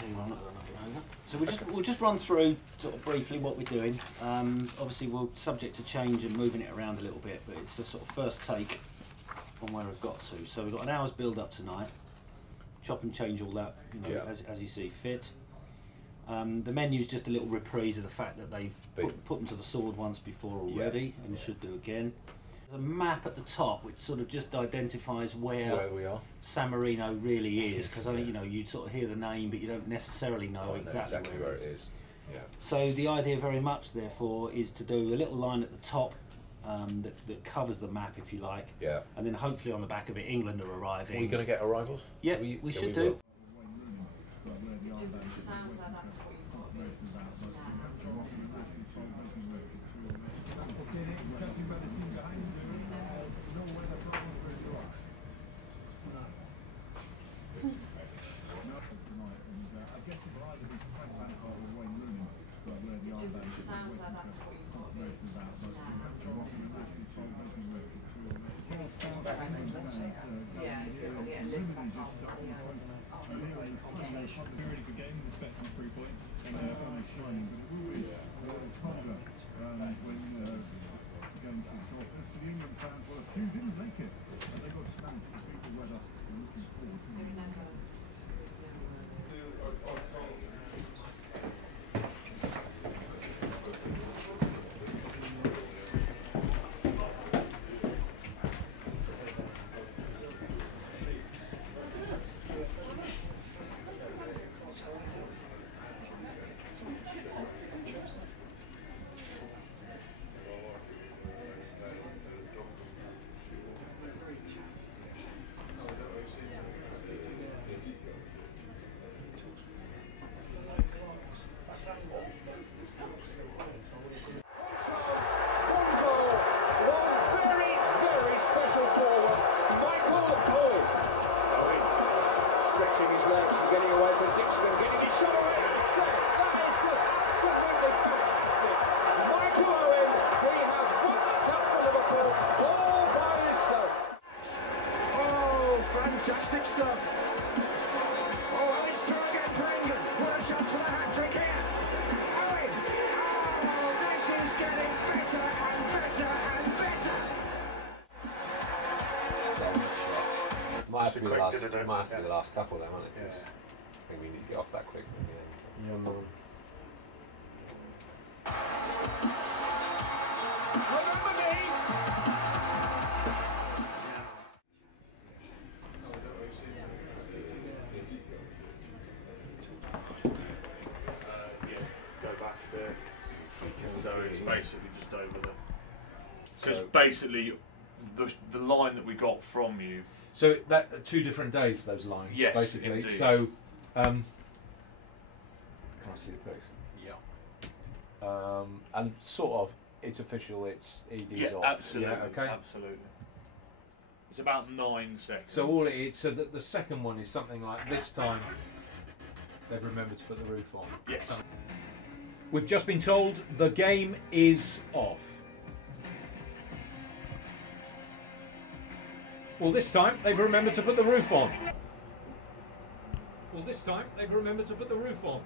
tell you what, I'm not going to knock it over. So we'll just run through sort of briefly what we're doing. Obviously we're subject to change and moving it around a little bit, but it's a sort of first take on where we've got to. So we've got an hour's build up tonight. Chop and change all that, you know, as you see fit. The menu's just a little reprise of the fact that they've put them to the sword once before already, and should do again. There's a map at the top which sort of just identifies where we are. San Marino really is, because you know, you sort of hear the name, but you don't necessarily know exactly where it is. Yeah. So the idea very much, therefore, is to do a little line at the top that covers the map, if you like. Yeah. And then hopefully on the back of it, England are arriving. Are we going to get arrivals? Yeah, we should do. Fantastic stuff. Oh, it's trying to get for England. What a shot for the hat-trick here. Owen. Oh, this is getting better and better and better. Might have to be the last couple then, won't it? Yeah. I think we need to get off that quick in the end. Remember me. So it's basically just over the. So it's basically the line that we got from you. So that 2 different days, those lines. Yes, basically. Indeed. So can I see the place? Yeah. And sort of, it's official. It's ED's off. Absolutely. Yeah, okay. Absolutely. It's about 9 seconds. So all it is. So that the second one is something like this time. They've remembered to put the roof on. Yes. We've just been told the game is off. Well, this time they've remembered to put the roof on. Well, this time they've remembered to put the roof on.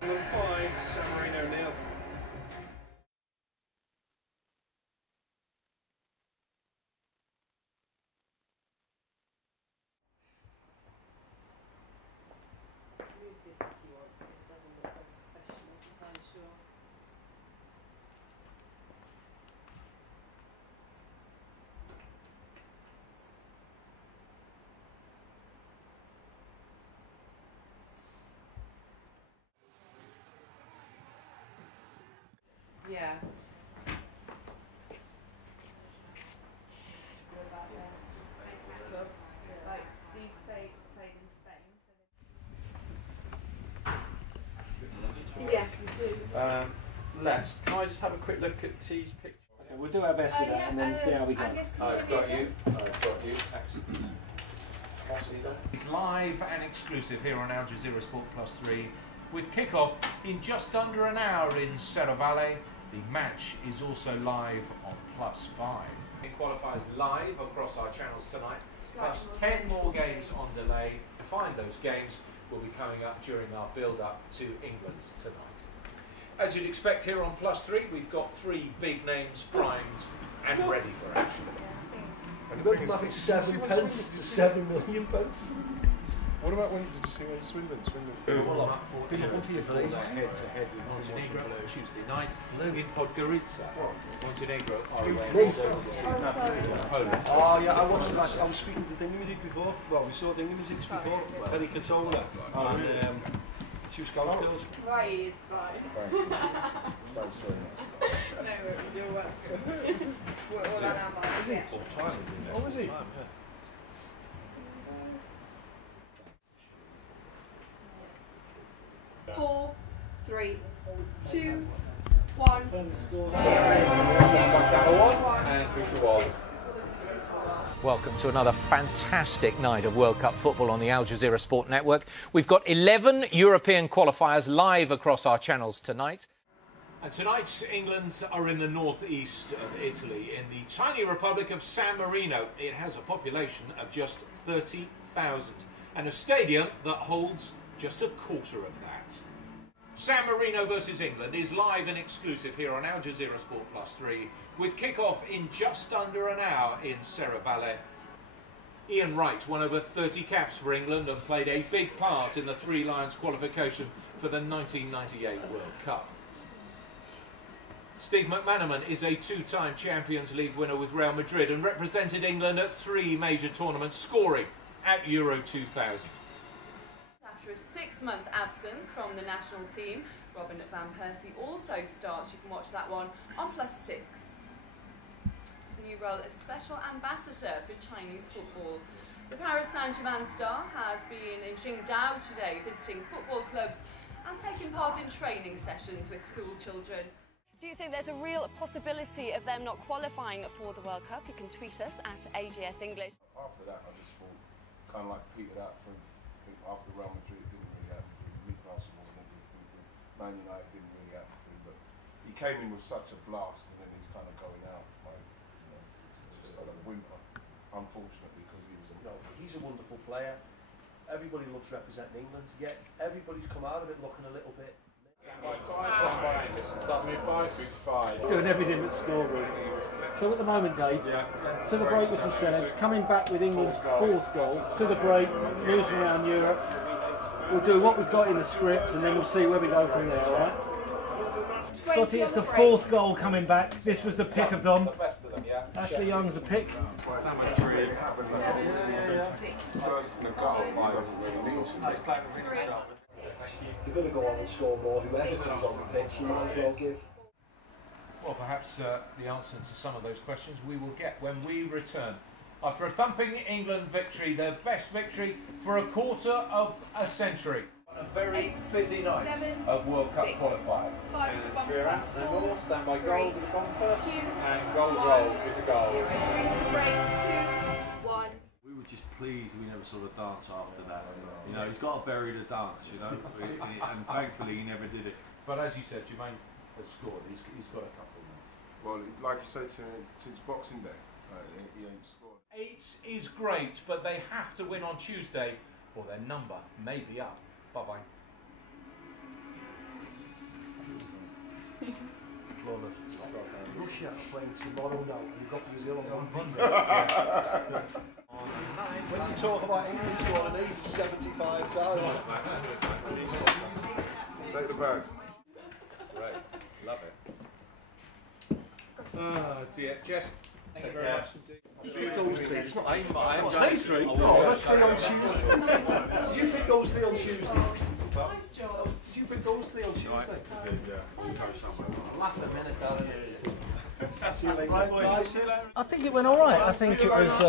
Number 5, San Marino nil. Yeah. Like Steve State played in Spain. Yeah, we do. Les, can I just have a quick look at T's picture? Okay, we'll do our best with that and then see how we go. I've got you. Excellent. It's live and exclusive here on Al Jazeera Sport Plus 3 with kick-off in just under an hour in Serravalle The match is also live on +5. It qualifies live across our channels tonight, plus 10 more games on delay. To find those games will be coming up during our build-up to England tonight. As you'd expect here on +3, we've got 3 big names primed and ready for action. Like it's 7 pence to 7 million pence. What about when, did you see when Swindon? Head-to-head with Montenegro on Tuesday night. In Podgorica, Montenegro are away. Poland. Oh yeah, I was speaking to Dingy Music before. Well, we saw Dingy Music before. Penny Katola and 2 Scouse girls. Right, it's fine. Thanks very much. No worries, you're welcome. We're all on our minds. Yeah. Oh, is he? 4, 3, 2, 1. Welcome to another fantastic night of World Cup football on the Al Jazeera Sport Network. We've got 11 European qualifiers live across our channels tonight. And tonight, England are in the northeast of Italy, in the tiny republic of San Marino. It has a population of just 30,000 and a stadium that holds just a quarter of that. San Marino versus England is live and exclusive here on Al Jazeera Sport +3, with kick-off in just under an hour in Serravalle. Ian Wright won over 30 caps for England and played a big part in the Three Lions qualification for the 1998 World Cup. Steve McManaman is a 2-time Champions League winner with Real Madrid and represented England at 3 major tournaments, scoring at Euro 2000. After a 6-month absence from the national team, Robin van Persie also starts. You can watch that one on +6. The new role as special ambassador for Chinese football. The Paris Saint-Germain star has been in Qingdao today, visiting football clubs and taking part in training sessions with school children. Do you think there's a real possibility of them not qualifying for the World Cup? You can tweet us at AGS English. After that, I just thought, kind of like petered out from after Real Madrid, it didn't really happen for him. Newcastle wasn't a good thing. Man United didn't really happen for him, but he came in with such a blast, and then he's kind of going out, like, you know, just like a whimper, unfortunately, because he was a... No, he's a wonderful player. Everybody loves representing England, yet everybody's come out of it looking a little bit... Doing everything but scoring. So at the moment, Dave, to the break with themselves, coming back with England's 4th goal, to the break, moving around Europe. We'll do what we've got in the script and then we'll see where we go from there, alright? Scotty, it's the 4th goal coming back. This was the pick of them. Ashley Young's the pick. You're going to go on and score more. Whoever comes on the pitch, you might as well give. Well, perhaps the answer to some of those questions we will get when we return. After a thumping England victory, their best victory for a quarter of a century. A very busy night of World Cup qualifiers. Stand by goal with the bumper, and goal roll with the goal. We were just pleased we never saw the dance after that. You know, he's got to bury the dance, you know, and thankfully he never did it. But as you said, Jermaine has scored. He's got a couple now. Well, like you said, since Boxing Day, he ain't scored. 8 is great, but they have to win on Tuesday, or their number may be up. Bye-bye. Russia are playing tomorrow now, and you've got Brazil on Monday. When you talk about England scoring 75 times. Take the bag. Great, love it. Oh dear, Jess, thank you very much. It's not aim, but those 3? No, let's play on Tuesday. Did you pick those 3 on Tuesday? Nice job. Did you pick those 3 on Tuesday? Laugh a minute, darling. See you later. I think it went alright. I think it was,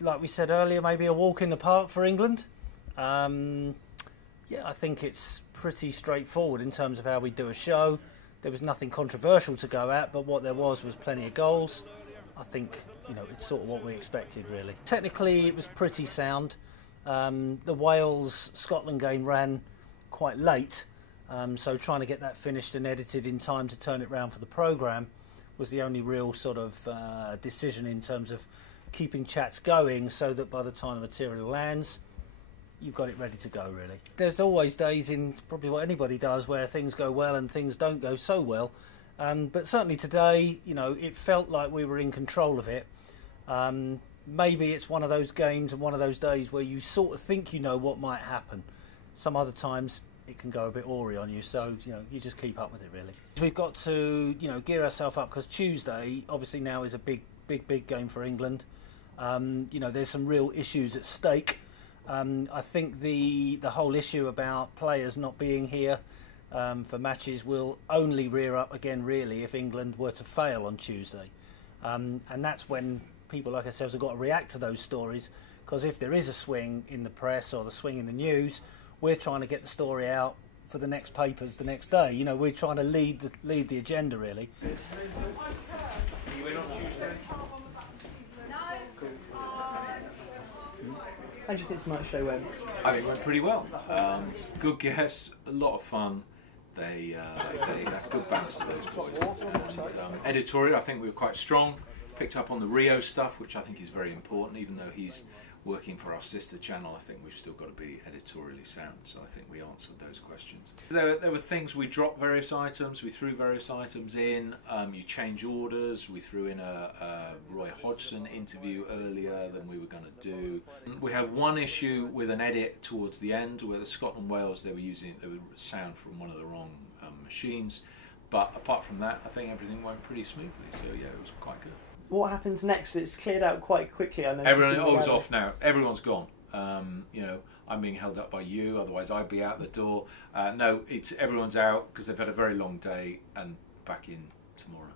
like we said earlier, maybe a walk in the park for England. Yeah, I think it's pretty straightforward in terms of how we do a show. There was nothing controversial to go at, but what there was plenty of goals. I think, you know, it's sort of what we expected, really. Technically, it was pretty sound. The Wales-Scotland game ran quite late, So trying to get that finished and edited in time to turn it round for the programme was the only real sort of decision in terms of keeping chats going, so that by the time the material lands, you've got it ready to go, really. There's always days in probably what anybody does where things go well and things don't go so well. But certainly today, you know, it felt like we were in control of it. Maybe it's one of those games and one of those days where you sort of think you know what might happen. Some other times it can go a bit awry on you, so you know, you just keep up with it, really. We've got to, you know, gear ourselves up, because Tuesday obviously now is a big game for England. You know, there's some real issues at stake. I think the whole issue about players not being here for matches will only rear up again, really, if England were to fail on Tuesday. And that's when people like ourselves have got to react to those stories, because if there is a swing in the press or the swing in the news, we're trying to get the story out for the next papers the next day. You know, we're trying to lead the agenda, really. How do you think tonight's show went? I think it went pretty well. Good guests, a lot of fun. They had good bands to those boys. And editorial, I think we were quite strong. Picked up on the Rio stuff, which I think is very important. Even though he's working for our sister channel, I think we've still got to be editorially sound. So I think we answered those questions. There were things, we dropped various items, we threw various items in. You change orders. We threw in a Roy Hodgson interview earlier than we were going to do. We had one issue with an edit towards the end where the Scotland Wales, they were using sound from one of the wrong machines. But apart from that, I think everything went pretty smoothly. So yeah, it was quite good. What happens next? It's cleared out quite quickly. I know. Everyone's off now. Everyone's gone. You know, I'm being held up by you. Otherwise, I'd be out the door. No, everyone's out because they've had a very long day and back in tomorrow.